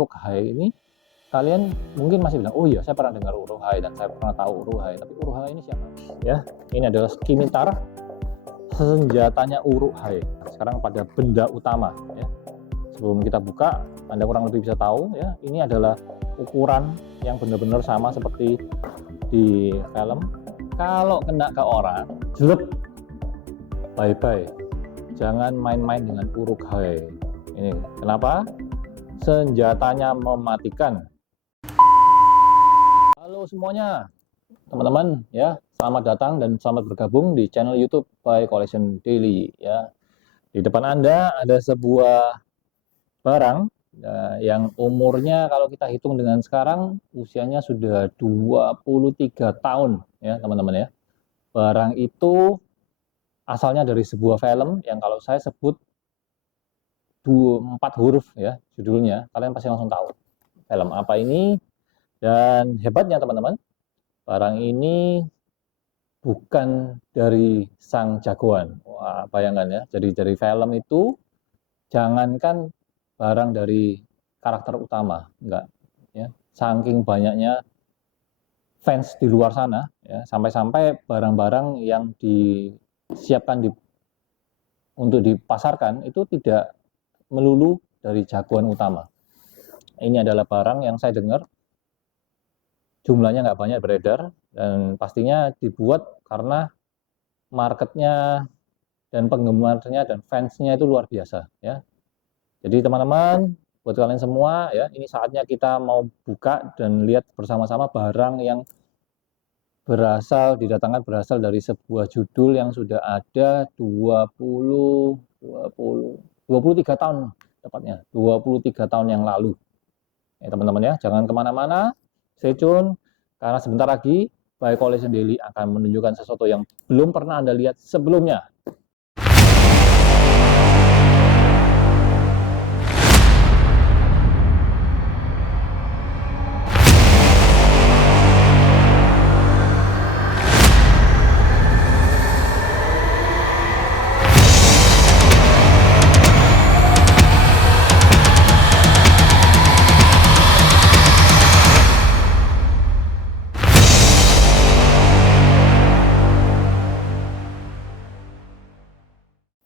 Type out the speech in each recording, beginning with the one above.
Uruk-hai ini, kalian mungkin masih bilang, oh iya saya pernah dengar Uruk-hai dan saya pernah tahu Uruk-hai, tapi Uruk-hai ini siapa? Ya, ini adalah Skimitar, senjatanya Uruk-hai. Sekarang pada benda utama ya. Sebelum kita buka, Anda kurang lebih bisa tahu ya, ini adalah ukuran yang benar-benar sama seperti di film. Kalau kena ke orang, jelek, bye-bye. Jangan main-main dengan Uruk-hai. Ini kenapa? Senjatanya mematikan. Halo semuanya, teman-teman ya, selamat datang dan selamat bergabung di channel YouTube by Collection Daily ya. Di depan Anda ada sebuah barang yang umurnya kalau kita hitung dengan sekarang usianya sudah 23 tahun ya, teman-teman ya. Barang itu asalnya dari sebuah film yang kalau saya sebut 4 huruf ya judulnya, kalian pasti langsung tahu film apa ini. Dan hebatnya teman-teman, barang ini bukan dari sang jagoan. Wah, bayangkan ya, jadi dari film itu jangankan barang dari karakter utama, enggak ya, saking banyaknya fans di luar sana ya, sampai-sampai barang-barang yang disiapkan untuk dipasarkan itu tidak melulu dari jagoan utama. Ini adalah barang yang saya dengar jumlahnya nggak banyak beredar dan pastinya dibuat karena marketnya dan penggemarnya dan fansnya itu luar biasa ya. Jadi teman-teman, buat kalian semua ya, ini saatnya kita mau buka dan lihat bersama-sama barang yang didatangkan berasal dari sebuah judul yang sudah ada 23 tahun tepatnya, 23 tahun yang lalu. Ya, teman-teman ya, jangan kemana-mana, stay tune, karena sebentar lagi by Collection Daily akan menunjukkan sesuatu yang belum pernah Anda lihat sebelumnya.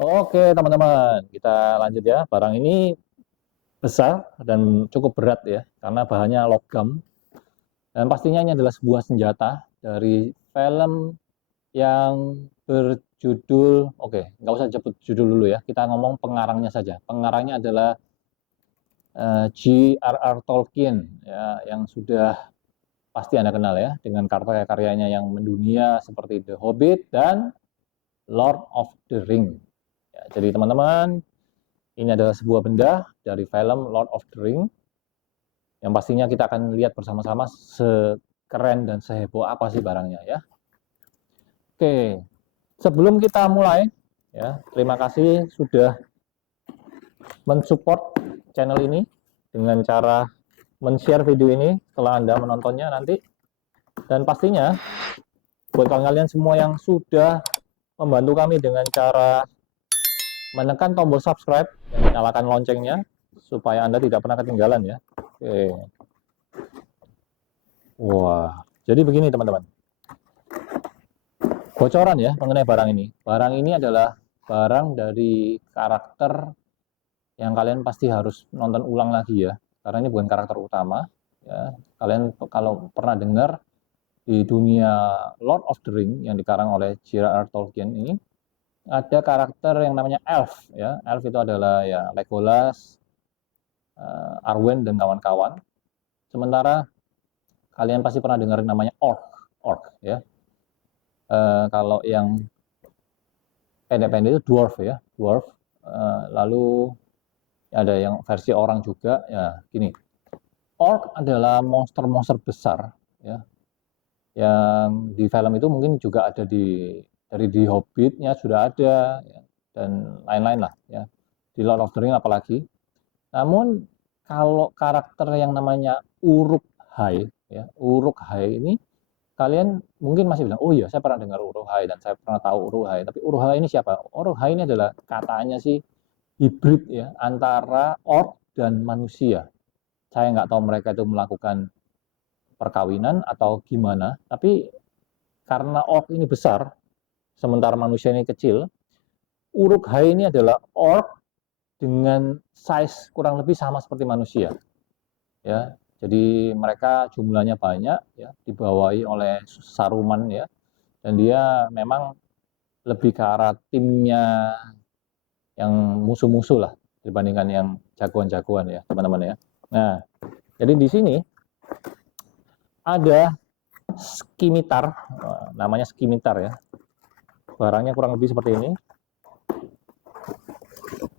Oke teman-teman, kita lanjut ya. Barang ini besar dan cukup berat ya, karena bahannya logam. Dan pastinya ini adalah sebuah senjata dari film yang berjudul, oke, nggak usah sebut judul dulu ya, kita ngomong pengarangnya saja. Pengarangnya adalah J.R.R. Tolkien ya, yang sudah pasti Anda kenal ya, dengan karya-karyanya yang mendunia seperti The Hobbit dan Lord of the Ring. Ya, jadi teman-teman, ini adalah sebuah benda dari film Lord of the Ring yang pastinya kita akan lihat bersama-sama sekeren dan seheboh apa sih barangnya ya. Oke, sebelum kita mulai ya, terima kasih sudah mensupport channel ini dengan cara men-share video ini setelah Anda menontonnya nanti. Dan pastinya buat kalian semua yang sudah membantu kami dengan cara menekan tombol subscribe dan nyalakan loncengnya supaya Anda tidak pernah ketinggalan ya. Oke. Wah, jadi begini teman-teman. Bocoran ya mengenai barang ini. Barang ini adalah barang dari karakter yang kalian pasti harus nonton ulang lagi ya. Karena ini bukan karakter utama ya. Kalian kalau pernah dengar di dunia Lord of the Ring yang dikarang oleh J.R.R. Tolkien ini, ada karakter yang namanya Elf ya. Elf itu adalah ya Legolas, Arwen dan kawan-kawan. Sementara kalian pasti pernah dengar namanya Orc ya. Kalau yang pendek-pendek itu dwarf ya, dwarf. Lalu ada yang versi orang juga ya. Gini, Orc adalah monster-monster besar ya, yang di film itu mungkin juga ada dari di Hobbit-nya sudah ada ya, dan lain-lain lah ya, di Lord of the Ring apalagi. Namun kalau karakter yang namanya Uruk-hai ya, Uruk-hai ini kalian mungkin masih bilang, oh iya saya pernah dengar Uruk-hai dan saya pernah tahu Uruk-hai, tapi Uruk-hai ini siapa? Uruk-hai ini adalah katanya sih hibrid ya antara orc dan manusia. saya nggak tahu mereka itu melakukan perkawinan atau gimana, tapi karena orc ini besar, sementara manusia ini kecil, Uruk-hai ini adalah orc dengan size kurang lebih sama seperti manusia. Ya, jadi mereka jumlahnya banyak, ya, dibawahi oleh Saruman, ya, dan dia memang lebih ke arah timnya yang musuh-musuh lah dibandingkan yang jagoan-jagoan, ya teman-teman, ya. Nah, jadi di sini ada skimitar, namanya skimitar, ya. Barangnya kurang lebih seperti ini.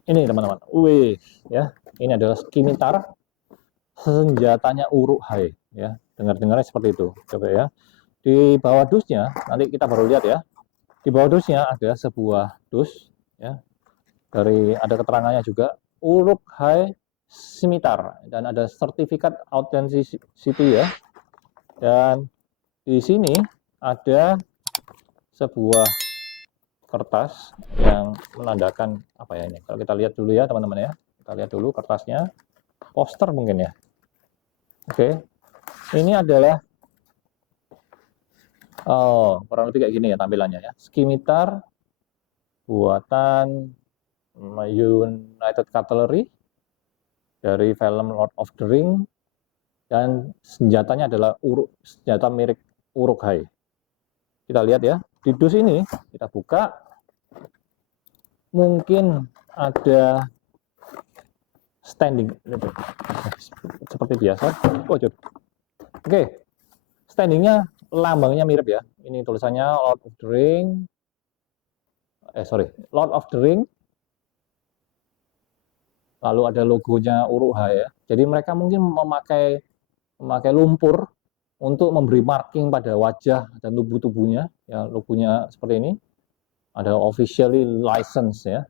Ini teman-teman, wih, ya, ini adalah skimitar, senjatanya Uruk-hai, ya. Dengar-dengarnya seperti itu, coba ya. Di bawah dusnya, nanti kita baru lihat ya. Di bawah dusnya ada sebuah dus, ya. Ada keterangannya juga, Uruk-hai Scimitar, dan ada sertifikat authenticity, ya. Dan di sini ada sebuah kertas yang menandakan apa ya ini? Kalau kita lihat dulu ya teman-teman, ya. Kita lihat dulu kertasnya, poster mungkin ya. Oke, ini adalah kurang lebih kayak gini ya tampilannya, ya. Skimitar buatan United Cutlery dari film Lord of the Ring, dan senjatanya adalah senjata mirip Uruk-hai. Kita lihat ya, di dus ini kita buka, mungkin ada standing seperti biasa. Oke, standingnya, lambangnya mirip ya. Ini tulisannya Lord of the Ring, Lord of the Ring. Lalu ada logonya Uruk-hai, ya. Jadi mereka mungkin memakai lumpur untuk memberi marking pada wajah dan tubuhnya, ya, logonya seperti ini. Ada officially license, ya.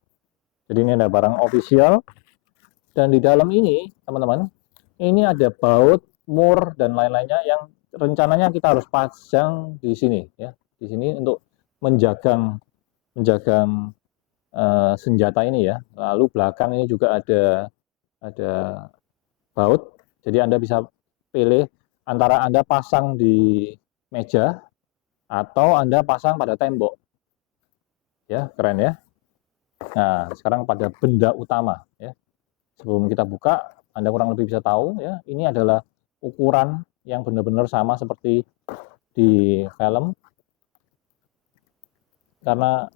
Jadi ini ada barang official, dan di dalam ini teman-teman, ini ada baut, mur, dan lain-lainnya yang rencananya kita harus pasang di sini, ya. Di sini untuk menjaga senjata ini, ya. Lalu belakang ini juga ada baut, jadi Anda bisa pilih antara Anda pasang di meja atau Anda pasang pada tembok. Ya, keren ya. Nah, sekarang pada benda utama, ya. Sebelum kita buka, Anda kurang lebih bisa tahu, ya, ini adalah ukuran yang benar-benar sama seperti di film. Karena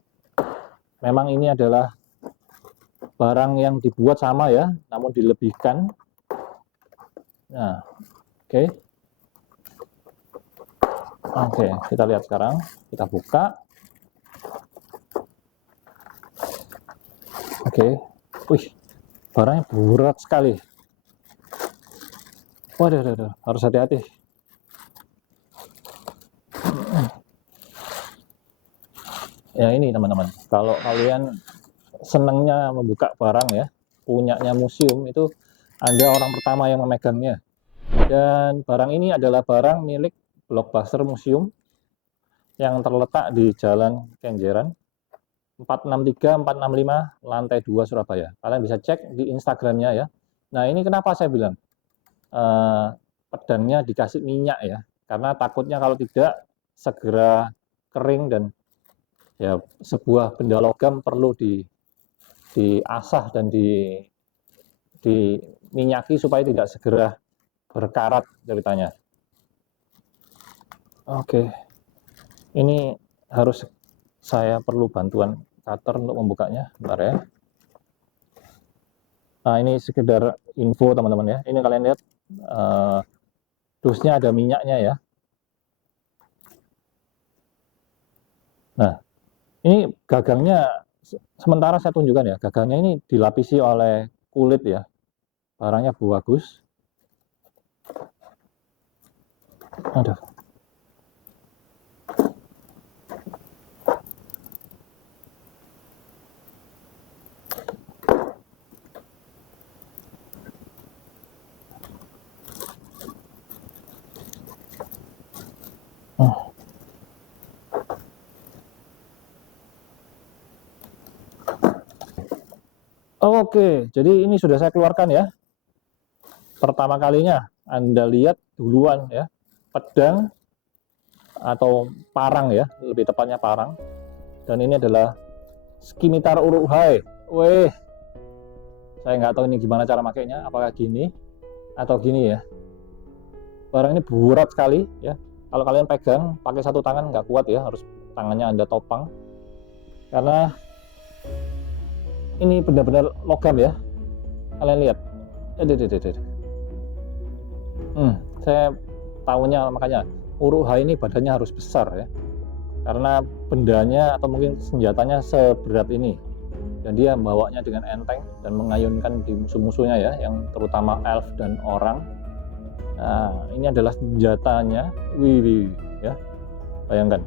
memang ini adalah barang yang dibuat sama, ya, namun dilebihkan. Nah, oke. Oke, kita lihat sekarang. Kita buka. Oke. Wih, barangnya berat sekali. Waduh, harus hati-hati. Ya ini teman-teman, kalau kalian senangnya membuka barang, ya, punyanya museum, itu Anda orang pertama yang memegangnya. Dan barang ini adalah barang milik Blockbuster Museum yang terletak di Jalan Kenjeran 463-465 lantai 2 Surabaya. Kalian bisa cek di Instagramnya, ya. Nah, ini kenapa saya bilang pedangnya dikasih minyak, ya, karena takutnya kalau tidak segera kering, dan ya sebuah benda logam perlu diasah dan diminyaki supaya tidak segera berkarat ceritanya. Oke, ini harus saya perlu bantuan cutter untuk membukanya, bentar ya. Nah, ini sekedar info teman-teman, ya. Ini kalian lihat dusnya ada minyaknya, ya. Nah, ini gagangnya, sementara saya tunjukkan, ya, gagangnya ini dilapisi oleh kulit, ya. Barangnya bagus. Aduh. Oke, jadi ini sudah saya keluarkan, ya. pertama kalinya Anda lihat duluan ya, pedang atau parang ya, lebih tepatnya parang. Dan ini adalah Skimitar Uruk-hai. Weh, saya nggak tahu ini gimana cara makainya, apakah gini atau gini ya. Barang ini berat sekali ya. Kalau kalian pegang pakai satu tangan nggak kuat ya, harus tangannya Anda topang. Karena ini benar-benar logam ya. Kalian lihat. Saya tahunya makanya Uruk-hai ini badannya harus besar ya. Karena bendanya atau mungkin senjatanya seberat ini. Dan dia membawanya dengan enteng dan mengayunkan di musuh-musuhnya ya, yang terutama elf dan orang. Nah, ini adalah senjatanya. Wih, ya. Bayangkan.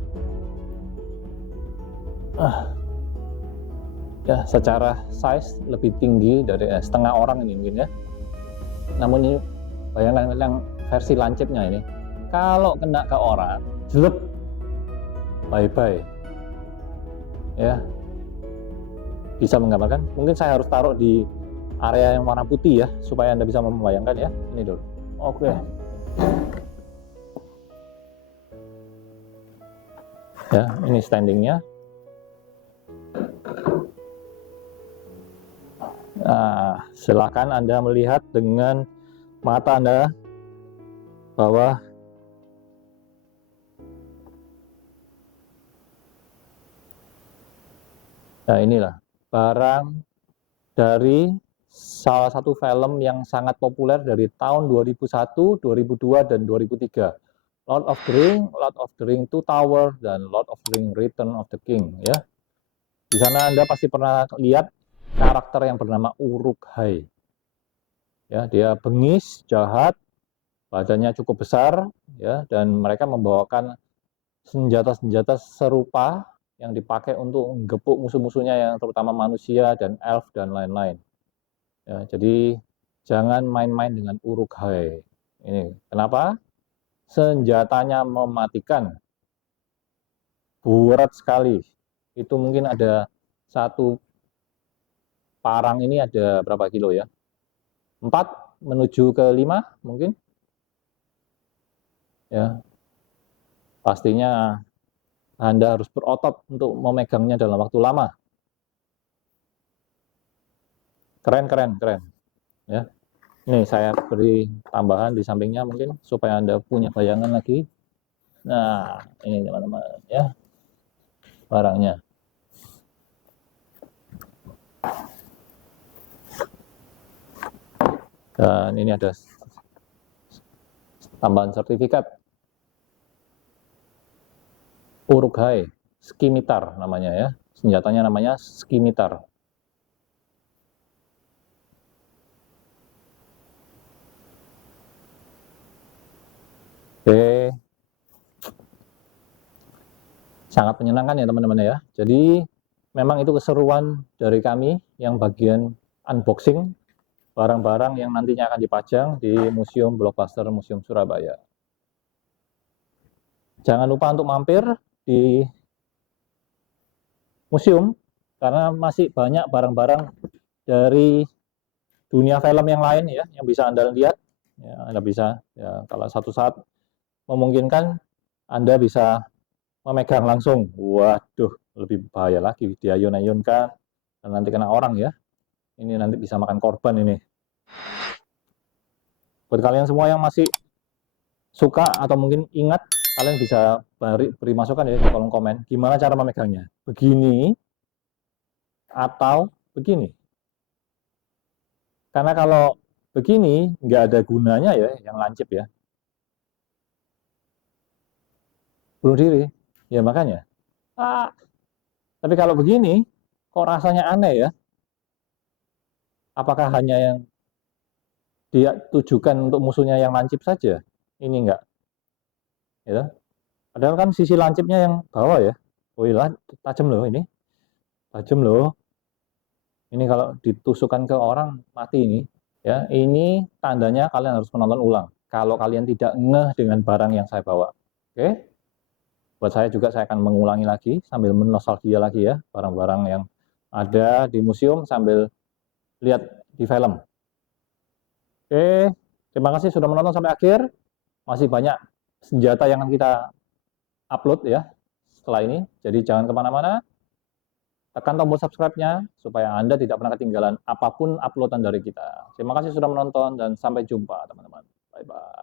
Ya, secara size lebih tinggi dari setengah orang ini mungkin ya. Namun ini bayangkan yang versi lancipnya ini. Kalau kena ke orang, jelek. Bye-bye. Ya. Bisa menggambarkan. Mungkin saya harus taruh di area yang warna putih ya, supaya Anda bisa membayangkan ya. Ini dulu. Oke. Ya, ini standingnya. Nah, silakan Anda melihat dengan mata Anda bahwa nah inilah barang dari salah satu film yang sangat populer dari tahun 2001, 2002, dan 2003. Lord of the Ring, Lord of the Ring Two Tower, dan Lord of the Ring Return of the King. Ya, di sana Anda pasti pernah lihat karakter yang bernama Uruk-hai. Ya, dia bengis, jahat, badannya cukup besar, ya, dan mereka membawakan senjata-senjata serupa yang dipakai untuk menggepuk musuh-musuhnya yang terutama manusia dan elf dan lain-lain. Ya, jadi jangan main-main dengan Uruk-hai. Ini kenapa? Senjatanya mematikan, berat sekali. Itu mungkin ada satu parang ini ada berapa kilo ya? 4 menuju ke 5 mungkin. Ya, pastinya Anda harus berotot untuk memegangnya dalam waktu lama. Keren. Ya. Ini saya beri tambahan di sampingnya mungkin supaya Anda punya bayangan lagi. Nah, ini teman-teman ya. Barangnya. Dan ini ada tambahan sertifikat Uruk-hai Skimitar namanya ya. Senjatanya namanya Skimitar. Oke. Sangat menyenangkan ya teman-teman ya. Jadi memang itu keseruan dari kami yang bagian unboxing barang-barang yang nantinya akan dipajang di Museum Blockbuster Museum Surabaya. Jangan lupa untuk mampir di museum karena masih banyak barang-barang dari dunia film yang lain ya yang bisa Anda lihat. Ya, Anda bisa ya kalau satu saat memungkinkan Anda bisa memegang langsung. Waduh, lebih bahaya lagi diayun-ayunkan dan nanti kena orang ya. Ini nanti bisa makan korban ini. Buat kalian semua yang masih suka atau mungkin ingat, kalian bisa beri masukan ya di kolom komen. Gimana cara memegangnya? Begini atau begini? Karena kalau begini nggak ada gunanya ya yang lancip ya. Bunuh diri. Ya makanya. Tapi kalau begini, kok rasanya aneh ya? Apakah hanya yang dia tujukan untuk musuhnya yang lancip saja? Ini enggak. Ya. Padahal kan sisi lancipnya yang bawah ya. Oh iya, tajam loh ini. Tajam loh. Ini kalau ditusukkan ke orang mati ini. Ya, ini tandanya kalian harus menonton ulang. Kalau kalian tidak ngeh dengan barang yang saya bawa. Oke? Buat saya juga saya akan mengulangi lagi sambil menostalgia lagi ya barang-barang yang ada di museum sambil lihat di film. Oke, Terima kasih sudah menonton sampai akhir. Masih banyak senjata yang akan kita upload ya setelah ini. Jadi jangan kemana-mana. Tekan tombol subscribe-nya supaya Anda tidak pernah ketinggalan apapun uploadan dari kita. Terima kasih sudah menonton dan sampai jumpa teman-teman. Bye-bye.